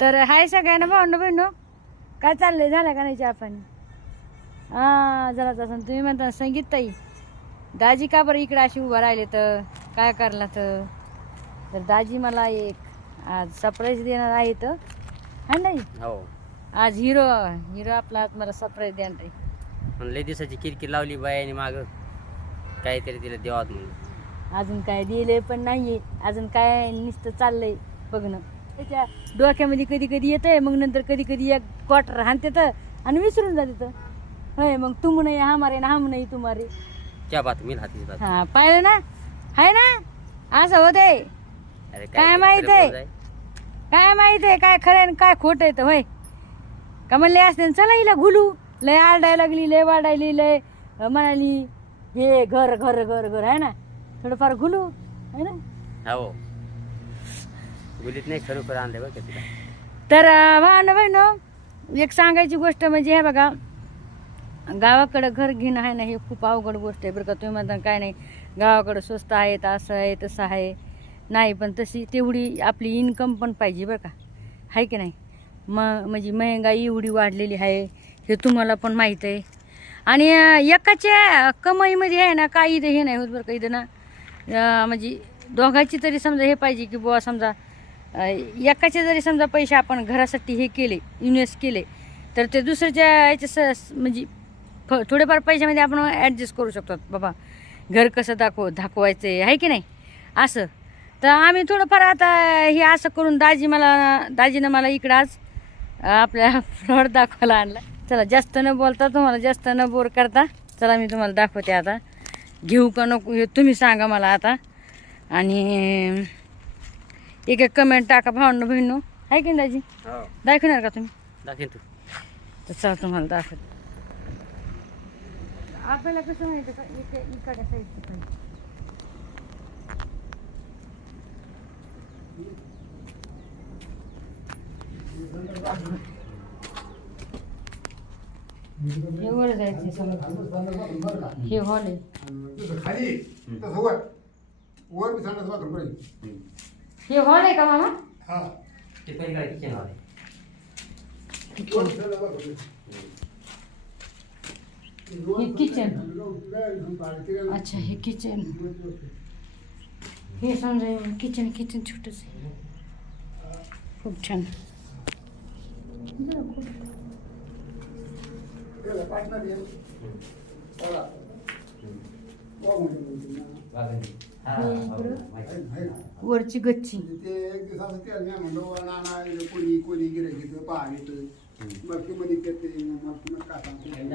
तर हाय सगळ्यांना भावंड बहिणो काय चाललंय? झालं का नाही चहा पाणी? हा जरा तसं तुम्ही म्हणता संगीत ताई. दाजी का बरं इकडे अशी उभा राहिले तर? काय करला तर? तर दाजी मला एक आज सरप्राईज देणार आहे तर. हा नाही हो. आज हिरो हिरो आपला आज मला सरप्राईज देणार आहे. लय दिवसाची किरकिर लावली बायाने माग. काहीतरी तिला देवात म्हणून. अजून काय दिले पण नाहीये. अजून काय नुसतं चाललंय बघणं. त्याच्या डोक्यामध्ये कधी कधी येतंय मग नंतर कधी कधी एक क्वार्टर हाणते तर आणि विसरून जाते तर. होय मग तू म्हणे हा मारे ना हा म्हणे तुम्हारे क्या बात मी बात. हा पाहिलं ना? हाय ना? असं होते अरे काय माहीत आहे? आहे? काय माहीत आहे? काय खरं आहे आणि काय खोटं आहे तर होय. का म्हणले असते ना, चला हिला घुलू. लय आरडायला लागली लय वाढायली लय म्हणाली हे घर घर घर घर आहे ना? थोडंफार घुलू. आहे ना? हो. गुलीत नाही खरोखर तिला. तर वाहन बहिण एक सांगायची गोष्ट म्हणजे हे बघा गावाकडं घर घेणं आहे ना हे खूप अवघड गोष्ट आहे बरं का. तुम्ही म्हणता काय नाही गावाकडं स्वस्त आहे असं आहे तसं आहे. नाही पण तशी तेवढी आपली इन्कम पण पाहिजे बरं का. आहे की नाही? मग म्हणजे महंगाई एवढी वाढलेली आहे हे तुम्हाला पण माहीत आहे. आणि एकाच्या कमाईमध्ये आहे ना काही इथं हे नाही होत बरं का इथं ना म्हणजे दोघांची तरी समजा हे पाहिजे की बुवा समजा एकाचे जरी समजा पैसे आपण घरासाठी हे केले इन्व्हेस्ट केले तर ते दुसऱ्याच्या याच्या स म्हणजे फ थोडेफार पैशामध्ये आपण ॲडजस्ट करू शकतो. बाबा घर कसं दाखव दाखवायचं आहे की नाही? असं. तर आम्ही थोडंफार आता हे असं करून दाजी मला दाजीनं मला इकडं आज आपल्या फ्लॉट दाखवायला आणला. चला जास्त न बोलता तुम्हाला जास्त न बोर करता चला मी तुम्हाला दाखवते आता. घेऊ का नको हे तुम्ही सांगा मला आता. आणि एक एक कमेंट टाका भावनं बहिणू आहे की नाही दाजी? हो. दाखवणार का तुम्ही? दाखवेन तू. तर चला तुम्हाला दाखवते. आपल्याला कसं माहिती का? इकडे साईडचं पाहिजे हे वर जायचं समजा हे हॉल आहे. खाली. वर. बाथरूम पाहिजे हे हॉल आहे का मामा? हा। पलीकडे किचन पाहिजे. हे। किचन। किचन। अच्छा हे किचन। हे समजा किचन किचन छोटंच आहे खूप छान खूप वरची गच्ची. ते एक नाही म्हणलं नाना इथं कोणी कोणी गिरे घेतं पहा येतं मलकी मध्ये घेते मलकी मध्ये काय सांगते नाही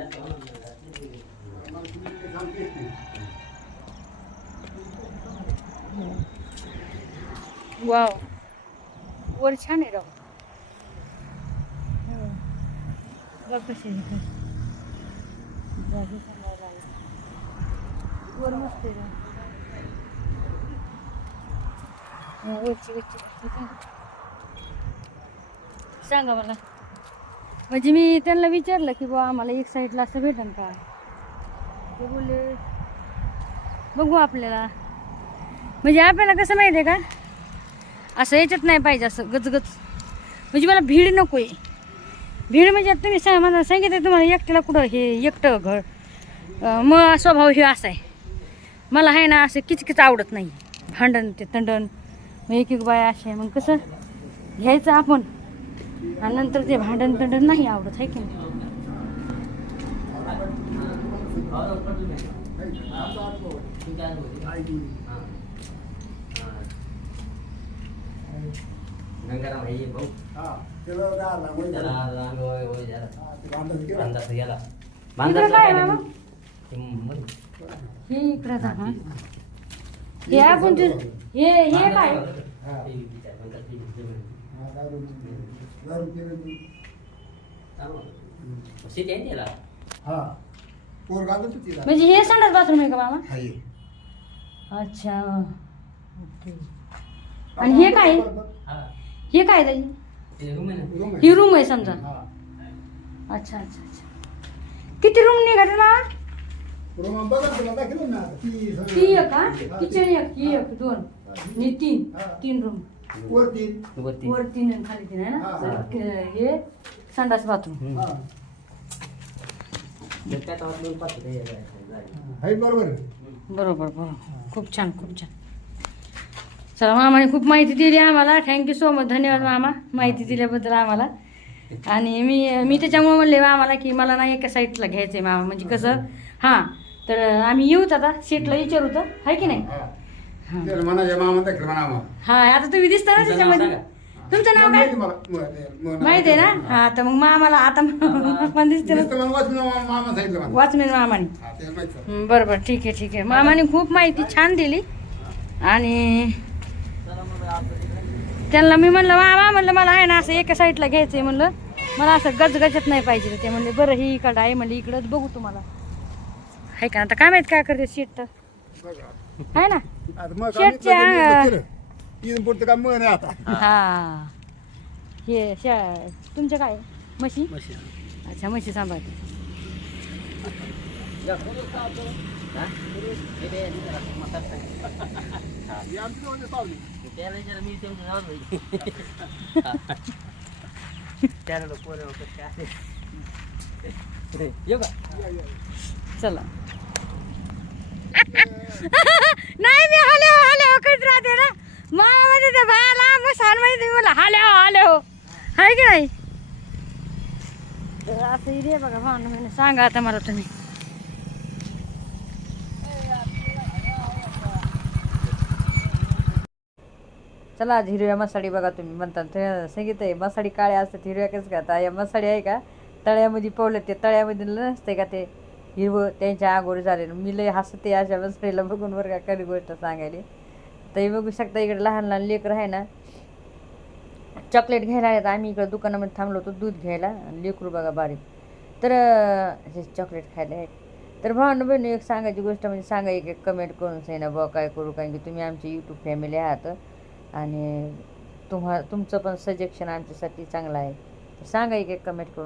वाव. वर छान आहे राव. हो. बघ कशी. वर मस्त आहे राव हा, वरची वरची सांगा. मला. म्हणजे मी त्यांना विचारलं की बुवा आम्हाला एक साईडला असं भेटन का? ते बोलले बघू आपल्याला. म्हणजे आपल्याला कसं माहिती आहे का? असं याच्यात नाही पाहिजे असं गजगज. म्हणजे मला भीड नको आहे भीड म्हणजे तुम्ही सा मला सांगितलं तुम्हाला एकट्याला कुठं हे एकटं घर मग स्वभाव हे असा आहे. मला आहे ना असं किचकिच आवडत नाही. भांडण ते तंडण. मग एक एक बाय असे आहे. मग कसं? घ्यायचं आपण. आणि नंतर ते भांडण तंडण नाही आवडत आहे की नाही? इकडं जा हा हे आपण ते हे हे काय? हा. हा, हा तिला? म्हणजे हे संडास बाथरूम आहे का मामा. अच्छा. ओके. आणि हे काय? हा. काय त्याची? ते रूम आहे ना? रूम आहे. ही रूम आहे समजा. हा. अच्छा अच्छा अच्छा. किती रूम निघाले ना रूम बघा तुला दाखवलं ना आता. ती सगळं- ती एक का हा, ती- किचन एक ही एक दोन. आणि तीन. हा. तीन रूम. वरती. वरती. वर तीन आणि खाली तीन आहे ना? हा. हे. संडास बाथरूम. हा. त्यात दोन पाच हाय बरोबर बरोबर बरोबर. खूप छान खूप छान. चला मामाने खूप माहिती दिली आम्हाला. थँक्यू सो मच धन्यवाद मामा. माहिती दिल्याबद्दल आम्हाला. आणि मी मी त्याच्यामुळे म्हणले मामाला की मला ना एका साईडला घ्यायचं आहे मामा. म्हणजे कसं? हां. तर आम्ही येऊत आता सीटला विचारू तर आहे की नाही? हां. हा. आता तुम्ही दिसता ना तुमचं नाव त्याच्यामध्ये तुमचं नाव काय? माहिती आहे ना? हा तर मग मामाला आता पण दिसते ना. वॉचमॅन मामाने. हा, त्याला माहिती आहे. हं, बरं बरं ठीक आहे ठीक आहे. मामाने खूप माहिती छान दिली. आणि त्यांना मी म्हणलं मामा म्हणलं मला आहे ना असं एका साईडला घ्यायचं आहे म्हणलं. मला असं गजगजत नाही पाहिजे ते म्हणले बरं ही इकडं आहे म्हणले इकडंच बघू तुम्हाला. आहे का? आता काय माहीत काय करते सीट तर? बघा. आहे ना? आता मग शेटच्या- आम्ही कधी केलं? इथून पुढचं काम मग नाही आता. हा. हे शा तुमच्या काय? म्हशी? अच्छा म्हशी सांभाळते. ही? आमची जवळची पाहुणी. येऊ का या, या. चला. नाही मी हले हो हले हो करीत राहते ना. मामा मध्ये त्या बायाला मग माहिती मला हले हो हले हो आहे की नाही? तर असं इथे बघा भावना म्हणे सांगा आता मला तुम्ही. चला आज हिरव्या मसाडी बघा तुम्ही म्हणतात ते सांगितलं आहे मसाडी काळ्या असतात हिरव्या कसं का आता या मसाडी आहे का? तळ्यामध्ये पवलं ते तळ्यामध्ये नसते का ते? हिरवं त्यांच्या आगोर झाले. मी लय हसते अशा मसाडीला बघून बरं का खरी गोष्ट सांगायली. तर हे बघू शकता इकडे लहान लहान लेकरं आहे ना चॉकलेट घ्यायला आहेत आम्ही इकडं दुकानामध्ये थांबलो होतो दूध घ्यायला. लेकरू बघा बारीक. तर हे चॉकलेट खायला आहेत. तर भावानं बहिणी एक सांगायची गोष्ट म्हणजे सांगा एक एक कमेंट करून सांगा बुवा काय करू? कारण की तुम्ही आमची यूट्यूब फॅमिली आहात. आणि तुम्हा तुमचं पण सजेक्शन आमच्यासाठी चांगलं आहे. सांगा एक एक कमेंट करून.